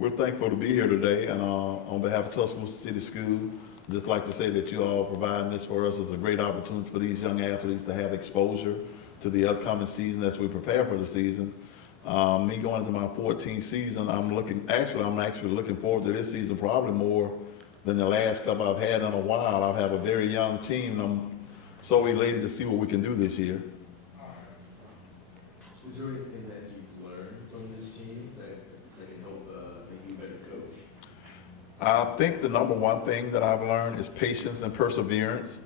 We're thankful to be here today, and on behalf of Tuscaloosa City School, just like to say that you all providing this for us is a great opportunity for these young athletes to have exposure to the upcoming season as we prepare for the season. Me going into my 14th season, I'm actually looking forward to this season probably more than the last couple I've had in a while. I have a very young team, and I'm so elated to see what we can do this year. Is there anything that you've learned from this team that can help make you a better coach? I think the number one thing that I've learned is patience and perseverance.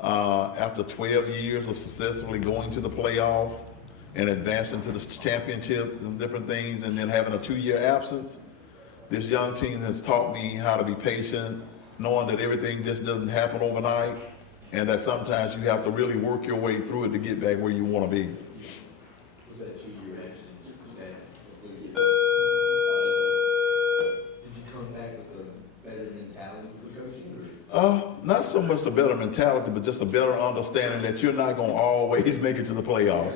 After 12 years of successfully going to the playoff and advancing to the championships and different things, and then having a 2-year absence, this young team has taught me how to be patient, knowing that everything just doesn't happen overnight, and that sometimes you have to really work your way through it to get back where you want to be. Was that 2-year absence? Was that did you come back with a better mentality for coaching? Not so much the better mentality, but just a better understanding that you're not going to always make it to the playoff.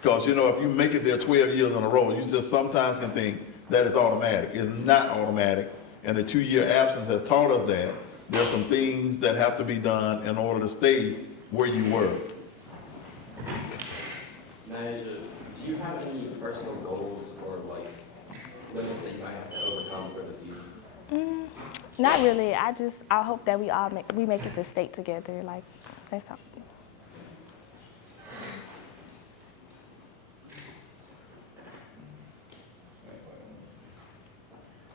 Because, you know, if you make it there 12 years in a row, you just sometimes can think that is automatic. It's not automatic. And the 2-year absence has taught us that there's some things that have to be done in order to stay where you were. Manager, do you have any personal goals or like limits that you might have to overcome for the season? Not really. I hope that we make it to state together. Like, that's something.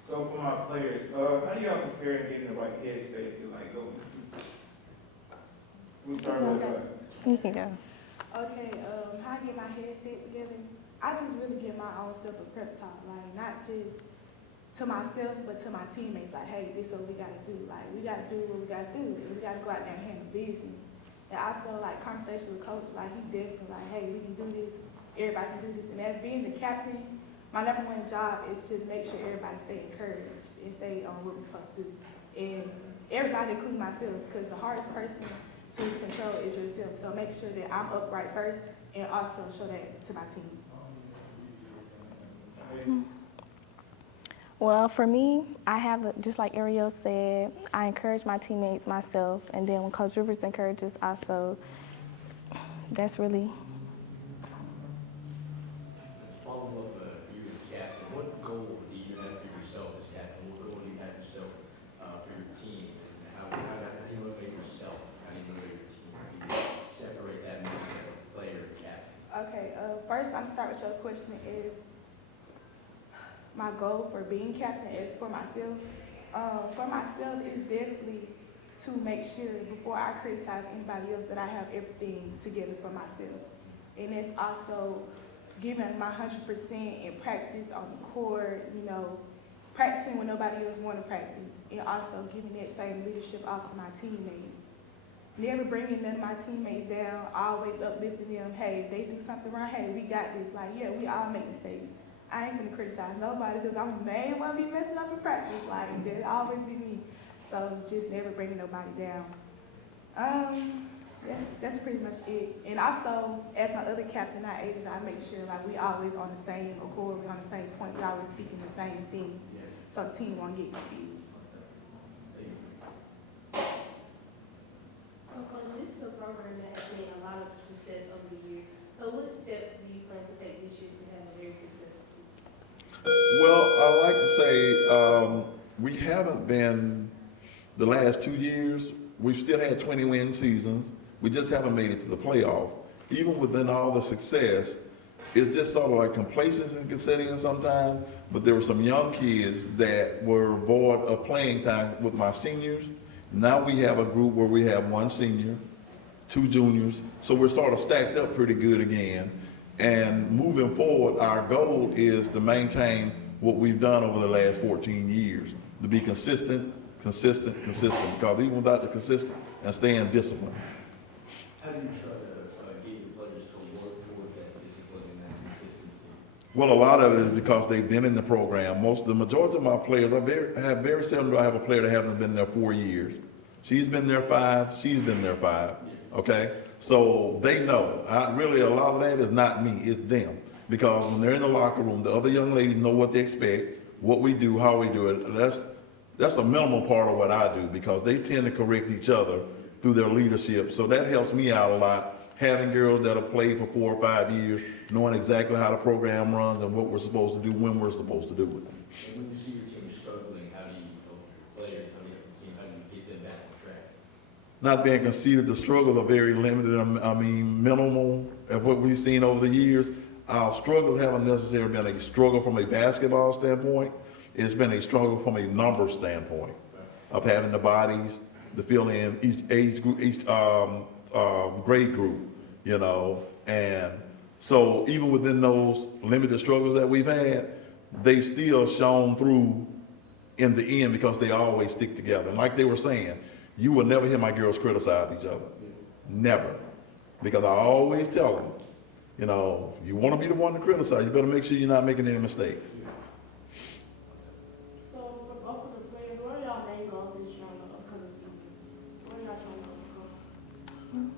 So for my players, how do y'all prepare and get in the right headspace to like go? We start with You can go. Okay, how I get my headset together? I just really give my own self a prep talk, like not just to myself, but to my teammates. Like, hey, this is what we gotta do. Like, we gotta do what we gotta do, and we gotta go out there and handle business. And also, like, conversation with coach, like he definitely like, hey, we can do this. Everybody can do this. And as being the captain, my number one job is just make sure everybody stay encouraged and stay on what we're supposed to do. And everybody, including myself, because the hardest person to control is yourself. So make sure that I'm upright first and also show that to my team. Well, for me, just like Ariel said, I encourage my teammates, myself, and then when Coach Rivers encourages also, that's really. Follow up, you as captain, what goal do you have for yourself as captain? What goal do you have yourself for your team? How do you motivate yourself? How do you motivate your team? How do you separate that mindset of player and captain? Okay, first I'm start with your question is my goal for being captain is for myself. For myself is definitely to make sure before I criticize anybody else that I have everything together for myself. And it's also giving my 100% in practice on the court, you know, practicing when nobody else want to practice, and also giving that same leadership off to my teammates. Never bringing none of my teammates down, always uplifting them. Hey, if they do something wrong, hey, we got this. Like, yeah, we all make mistakes. I ain't gonna criticize nobody because I'm the main one be messing up in practice. Like, that always be me. So just never bringing nobody down. That's pretty much it. And also, as my other captain, not Asia, I make sure like we always on the same accord, we on the same point, we always speaking the same thing, so the team won't get confused. So, Coach, this is a program that has seen a lot of success over the years. So, what steps do you plan to take this year to have a very successful season? Well, I like to say we haven't been the last 2 years. We've still had 20-win seasons. We just haven't made it to the playoff. Even within all the success, it's just sort of like complacency and setting in sometimes. But there were some young kids that were void of playing time with my seniors. Now we have a group where we have 1 senior, 2 juniors. So we're sort of stacked up pretty good again. And moving forward, our goal is to maintain what we've done over the last 14 years, to be consistent. Because even without the consistency and staying disciplined. How do you try to get your players to work towards that discipline and that consistency? Well, a lot of it is because they've been in the program. The majority of my players, very seldom do I have a player that hasn't been there 4 years. She's been there 5, she's been there 5, okay? So they know. Really, a lot of that is not me, it's them. Because when they're in the locker room, the other young ladies know what they expect. what we do, how we do it. That's a minimal part of what I do because they tend to correct each other through their leadership. So that helps me out a lot. Having girls that have played for 4 or 5 years, knowing exactly how the program runs and what we're supposed to do when we're supposed to do it. And when you see your team struggling, how do you help your players, how do you help your team, how do you get them back on track? Not being conceited, the struggles are very limited. I mean, minimal of what we've seen over the years. Our struggles haven't necessarily been a struggle from a basketball standpoint. It's been a struggle from a number standpoint of having the bodies to fill in each age group, each grade group, you know. And so even within those limited struggles that we've had, they've still shown through in the end because they always stick together. And like they were saying, you will never hear my girls criticize each other. Never. Because I always tell them, you know, you want to be the one to criticize, you better make sure you're not making any mistakes. So for both of the players, what are y'all main goals this year on the upcoming season? What are y'all trying to overcome?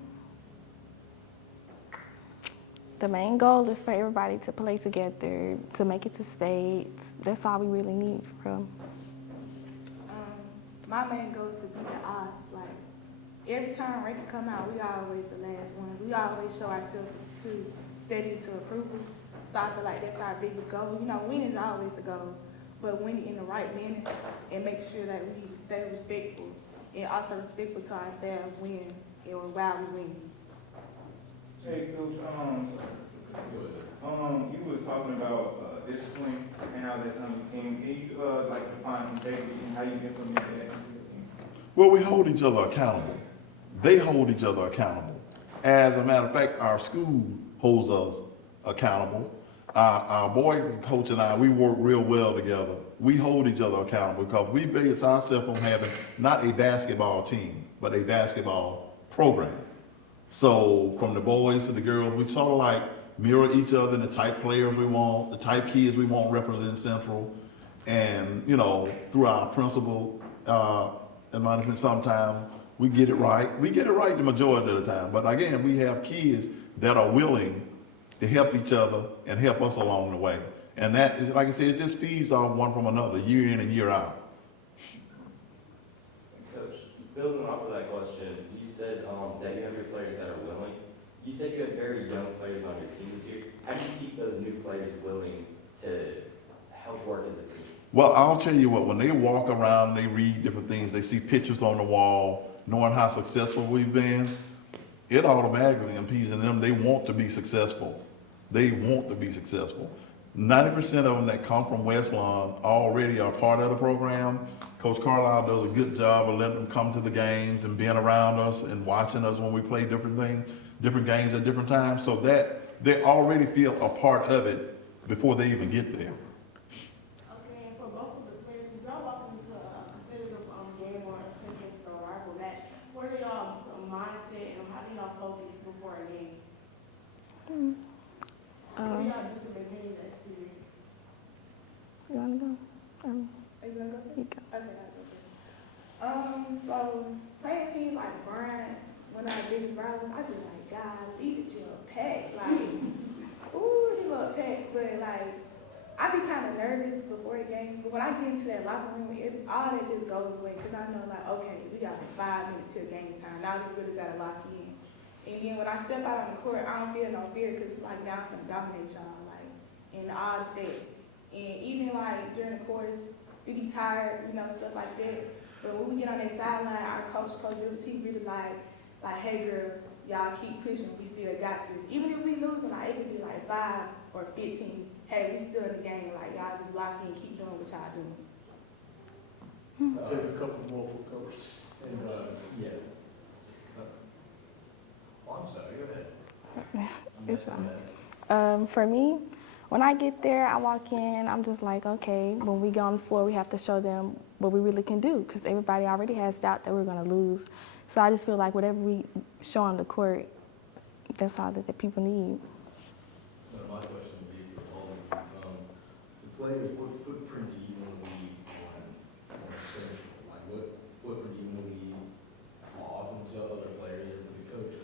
The main goal is for everybody to play together, to make it to states. That's all we really need from. My main goal is to beat the odds. Like, every time ranking come out, we always the last ones. We always show ourselves to steady to approval. So I feel like that's our biggest goal. You know, winning is always the goal, but winning in the right manner and make sure that we stay respectful and also respectful to our staff when and while we win. Hey, Coach, you was talking about discipline and how that's on your team. Can you like define integrity and how you implement that into your team? Well, we hold each other accountable. They hold each other accountable. As a matter of fact, our school holds us accountable. Our boys coach and I, we work real well together. We hold each other accountable because we base ourselves on having not a basketball team, but a basketball program. So from the boys to the girls, we sort of like mirror each other and the type players we want, the type kids we want represent Central. And, you know, through our principal and management sometimes, we get it right. We get it right the majority of the time. But again, we have kids that are willing to help each other and help us along the way. And that, is, like I said, it just feeds off one from another, year in and year out. Coach, building off of that question, you said that you have your players that are willing. You said you had very young players on your team this year. How do you keep those new players willing to help work as a team? Well, I'll tell you what, when they walk around, they read different things, they see pictures on the wall, knowing how successful we've been, it automatically impedes in them. They want to be successful. They want to be successful. 90% of them that come from West Lawn already are part of the program. Coach Carlisle does a good job of letting them come to the games and being around us and watching us when we play different things, different games at different times, so that they already feel a part of it before they even get there. Okay, and for both of the players, if y'all walk into a competitive game or a second or rival match, what are y'all mindset and how do y'all focus before a game? What do y'all do to maintain that spirit? You want to go? Are you gonna go? You go. Okay, I'll go first. So playing teams like Brian, one of our biggest rivals, I be like, God, leave it to a pack. Like, ooh, he look packed, but like, I be kind of nervous before the game. But when I get into that locker room, all that just goes away because I know, like, okay, we got like 5 minutes till game time. Now we really gotta lock in. And then when I step out on the court, I don't feel no fear because it's like now I'm gonna dominate y'all, like, in all the states. And even like during the quarters, we be tired, you know, stuff like that. But when we get on that sideline, our coach Rivers, he really like, hey girls, y'all keep pushing, we still got this. Even if we lose, like, it could be like 5 or 15. Hey, we still in the game. Like, y'all just lock in, keep doing what y'all doing. Take a couple more for Coach. And, yeah. Oh, I'm sorry, go ahead. It's fine. For me, when I get there, I walk in, I'm just like, okay, when we get on the floor, we have to show them what we really can do because everybody already has doubt that we're going to lose. So I just feel like whatever we show on the court, that's all that the people need. My question would be for all of you. The players, what footprint do you want to leave on Central? Like, what footprint do you want to leave off to other players or for the coach?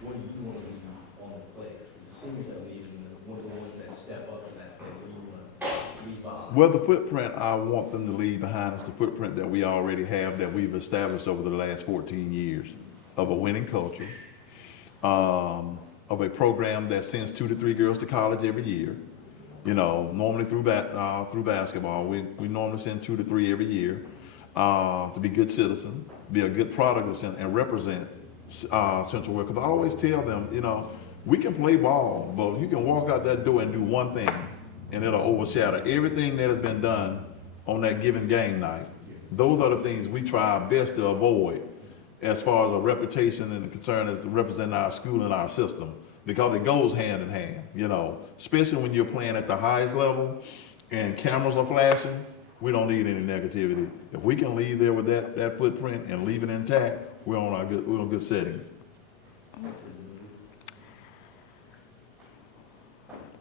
What do you want to leave on the players? For the seniors that leave and one of the ones that step up in that play, what do you want to leave behind? Well, the footprint I want them to leave behind is the footprint that we already have, that we've established over the last 14 years of a winning culture, of a program that sends 2 to 3 girls to college every year. You know, normally through basketball, we normally send 2 to 3 every year, to be good citizens, be a good product and represent Central West. Because I always tell them, you know, we can play ball, but you can walk out that door and do one thing, and it'll overshadow everything that has been done on that given game night. Those are the things we try our best to avoid as far as a reputation and the concern as representing our school and our system, because it goes hand in hand, you know, especially when you're playing at the highest level and cameras are flashing. We don't need any negativity. If we can leave there with that footprint and leave it intact, we're on good setting.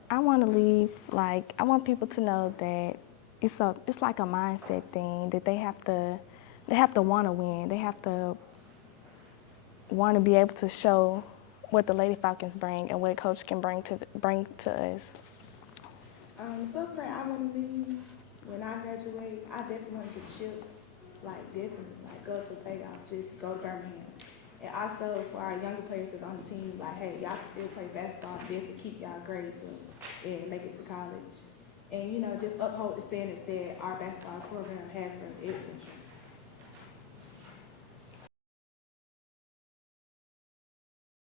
I want to leave, like, I want people to know that it's like a mindset thing, that they have to want to win. They have to want to be able to show what the Lady Falcons bring and what Coach can bring to us. The footprint I want to leave when I graduate, I definitely want to get shipped, like definitely, like go to the playoff, just go to Birmingham. And also for our younger players that's on the team, like, hey, y'all can still play basketball, definitely keep y'all grades up and make it to college. And, you know, just uphold the standards that our basketball program has for its